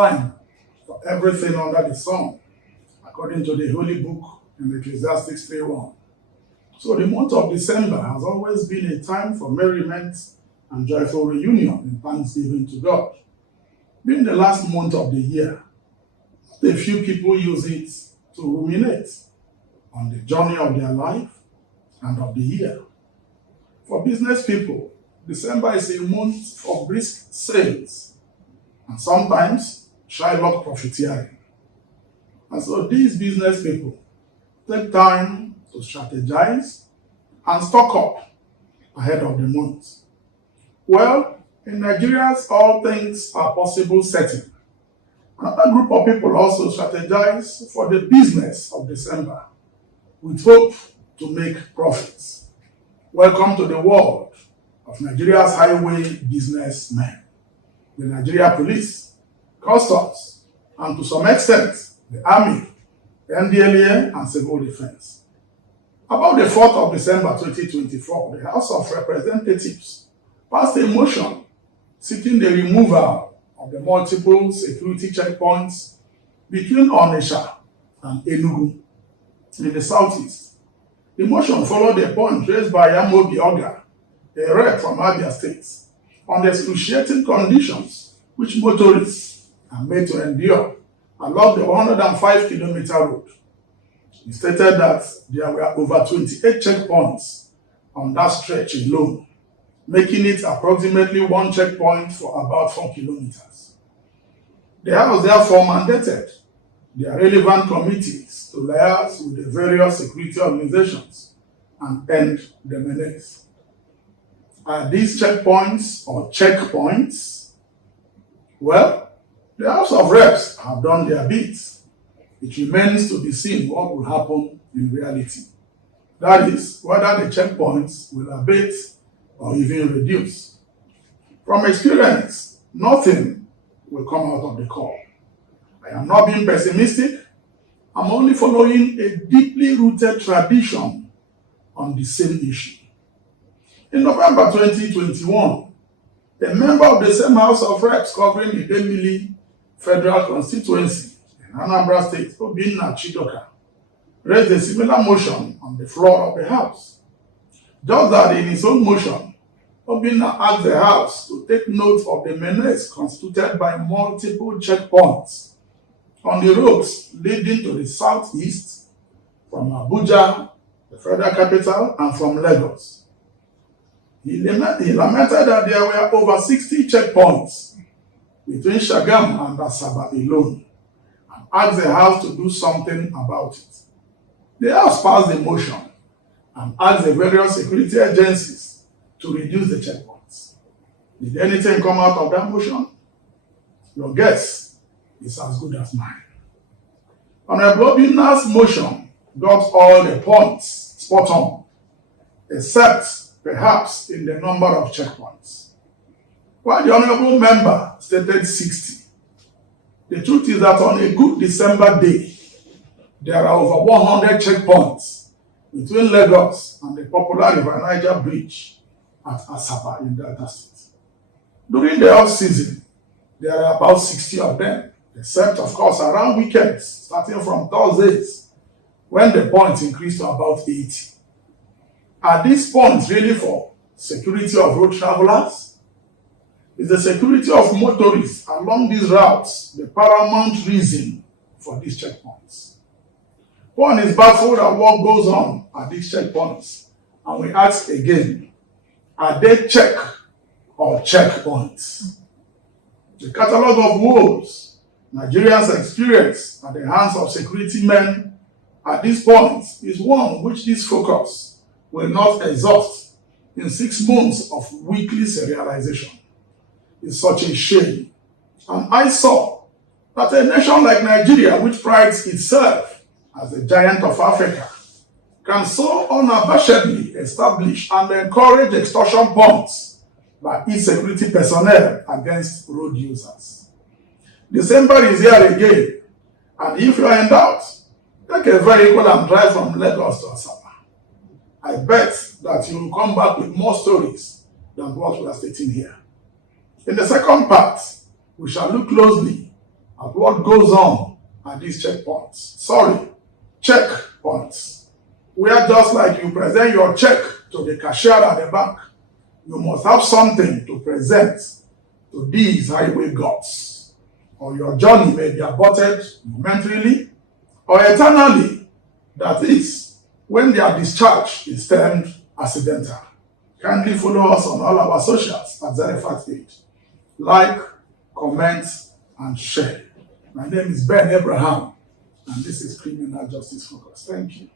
time for everything under the sun, according to the Holy Book in Ecclesiastes 3:1. So the month of December has always been a time for merriment and joyful reunion in thanksgiving to God. Being the last month of the year, a few people use it to ruminate on the journey of their life and of the year. For business people, December is a month of brisk sales and sometimes Shylock profiteering. And so these business people take time to strategize and stock up ahead of the month. Well, in Nigeria's all things are possible setting, another group of people also strategize for the business of December with hope to make profits. Welcome to the world of Nigeria's highway businessmen, the Nigeria Police, Customs, and to some extent, the Army, the NDLA, and Civil Defense. About the 4th of December 2024, the House of Representatives passed a motion seeking the removal of the multiple security checkpoints between Onitsha and Enugu in the southeast. The motion followed a point raised by Yamobi Oga, a rep from Abia State, on the excruciating conditions which motorists are made to endure along the 105-kilometer road. He stated that there were over 28 checkpoints on that stretch alone, making it approximately one checkpoint for about 4 kilometers. The House therefore mandated their relevant committees to liaise with the various security organizations and end the menace. Are these checkpoints or checkpoints? Well, the House of Reps have done their bit. It remains to be seen what will happen in reality. That is, whether the checkpoints will abate or even reduce. From experience, nothing will come out of the call. I am not being pessimistic. I'm only following a deeply rooted tradition on the same issue. In November 2021, a member of the same House of Reps covering the Demili Federal Constituency in Anambra State, Obinna Chidoka, raised a similar motion on the floor of the House. Just that in his own motion, Obinna asked the House to take note of the menace constituted by multiple checkpoints on the roads leading to the southeast from Abuja, the federal capital, and from Lagos. He lamented that there were over 60 checkpoints between Shagam and Asaba alone and asked the House to do something about it. The House passed the motion and asked the various security agencies to reduce the checkpoints. Did anything come out of that motion? Your guess is as good as mine. Honorable Obinna's motion got all the points spot on, except perhaps in the number of checkpoints. While the honorable member stated 60, the truth is that on a good December day, there are over 100 checkpoints between Lagos and the popular River Niger Bridge at Asaba in Delta State. During the off-season, there are about 60 of them, except of course around weekends, starting from Thursdays, when the points increase to about 80. Are these points really for security of road travelers? Is the security of motorists along these routes the paramount reason for these checkpoints? One is baffled at what goes on at these checkpoints, and we ask again, are they check or checkpoints? The catalogue of woes Nigerians experience at the hands of security men at this point is one which this focus will not exhaust in 6 months of weekly serialization. It's such a shame. And I saw that a nation like Nigeria, which prides itself as the giant of Africa, can so unabashedly establish and encourage extortion points by its security personnel against road users. December is here again, and if you are in doubt, take a vehicle and drive from Lagos to Asaba. I bet that you will come back with more stories than what we are stating here. In the second part, we shall look closely at what goes on at these checkpoints. Sorry, checkpoints. Where just like you present your check to the cashier at the bank, you must have something to present to these highway gods, or your journey may be aborted momentarily or eternally. That is, when their discharge is termed accidental. Kindly follow us on all our socials at Zerifat8. Like, comment, and share. My name is Ben Abraham, and this is Criminal Justice Focus. Thank you.